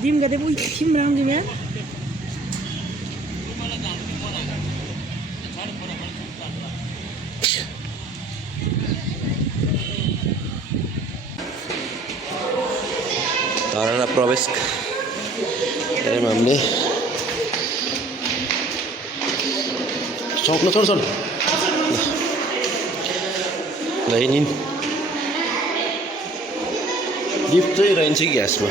Dim gade bu kim ram dim ya? तारा प्रवेश गऱ्यौँ हामीले सक्नु छोड लाइन लिफ्ट चाहिँ रहन्छ कि ग्यासमा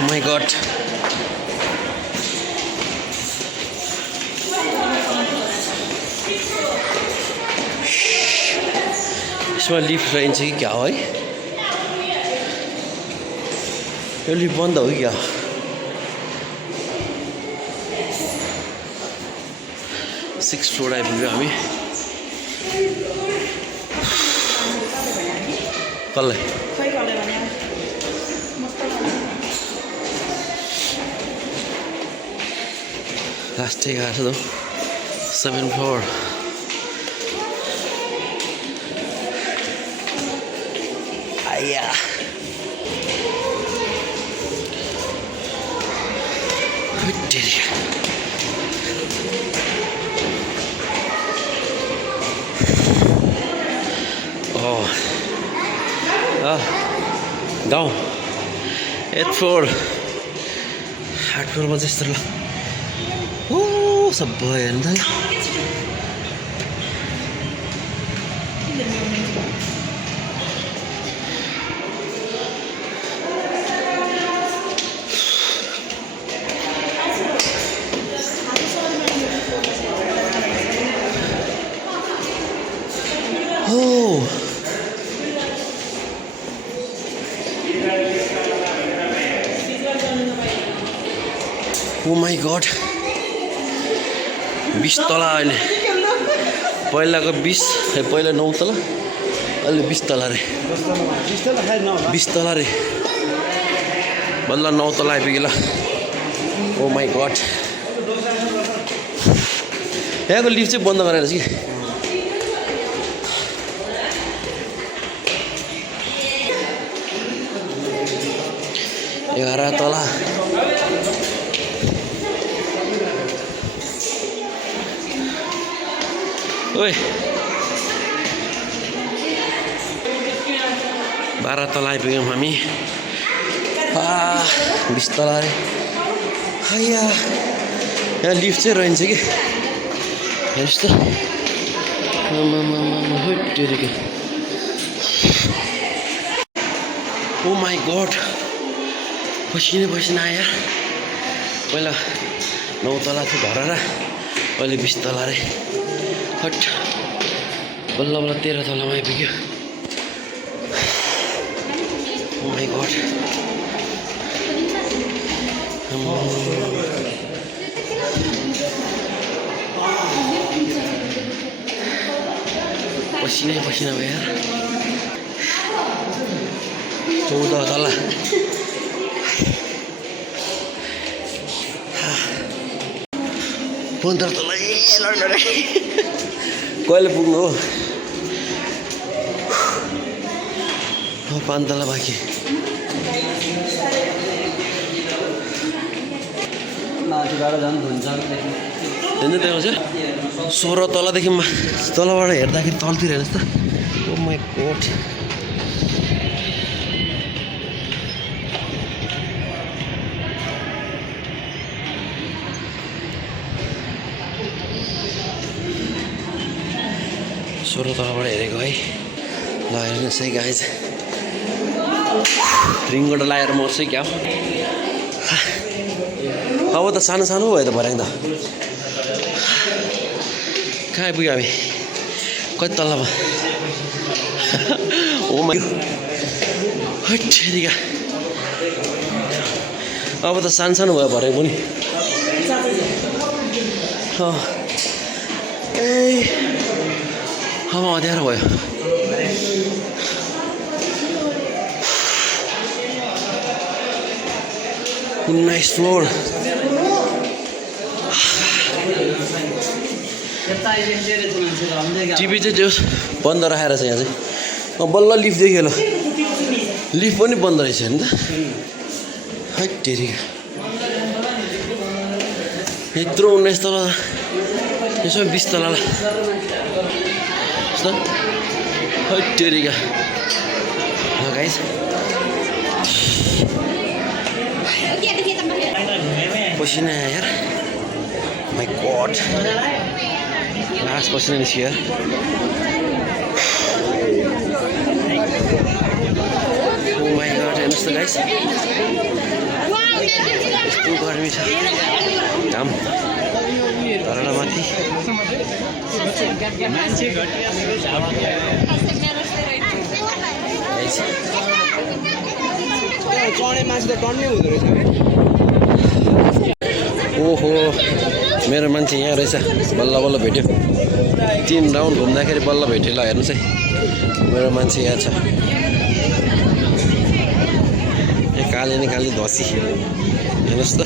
Oh my god. यसमा लिफ्ट रहन्छ कि क्या हो है यो लिफ्ट बन्द हो कि क्या 6th फ्लोर आइपुग्यो हामी कसलाई लास्टै गएको छ 7th फ्लोर आया गाउँ 8th फ्लोर 8th फ्लोरमा चाहिँ यस्तो ल ओ सबै हेर्नु त Oh my god 20 तला अहिले पहिलाको 20 पहिला 9 तला अहिले 20 तला रे 20 तला रे बल्ल 9 तला आइपुग्यो ल ओ माई गड यहाँको लिफ्ट चाहिँ बन्द गरेर कि 11 तला ओए 12 तला आइपुग्यौँ हामी 20 तला रे हैया यहाँ लिफ्ट चाहिँ रहन्छ कि हेर्नुहोस् त ओ माई गड पसिना आयो पहिला 9 तला थियो घर र अहिले 20 तला रे हट बल्ल बल्ल 13 तलामा आइपुग्यो ओ माई गड पसिना भयो यार 14 तला 15 तला कहिले पुग्नु हो 5 तला बाँकी देखाउँछ 16 तलादेखि तलबाट हेर्दाखेरि तलतिर हेर्नुहोस् त ओ माई गड सोह्र तलबाट हेरेको है ल हेर्नुहोस् है गाइज रिङबाट लगाएर मर्छु क्या अब त सानो भयो त भर्याङ त कहाँ आइपुग्यो हामी कति तल्लामा हो मै हट्ठेरिका अब त सानो भयो भर्याङ पनि ए अब अँध्यारो भयो 19 फ्लोर टिभी चाहिँ त्यो बन्द राखेर छ यहाँ चाहिँ बल्ल लिफ्ट देख्यो ल लिफ्ट पनि बन्द रहेछ नि त है तेरिका यत्रो 19 तला यसो 20 तला है तेरिका ल गाइस पसिना यार माय गॉड लास्ट पसिना निस्क्यो यार ओ माय गॉड हेर्नुहोस् त गाइस यस्तो गर्मी छ घाम धरला माथि ओहो मेरो मान्छे यहाँ रहेछ बल्ल बल्ल भेट्यो 3 राउन्ड घुम्दाखेरि बल्ल भेट्यो ल हेर्नुहोस् है मेरो मान्छे यहाँ छ काली न काली धसी हेर्नुहोस् त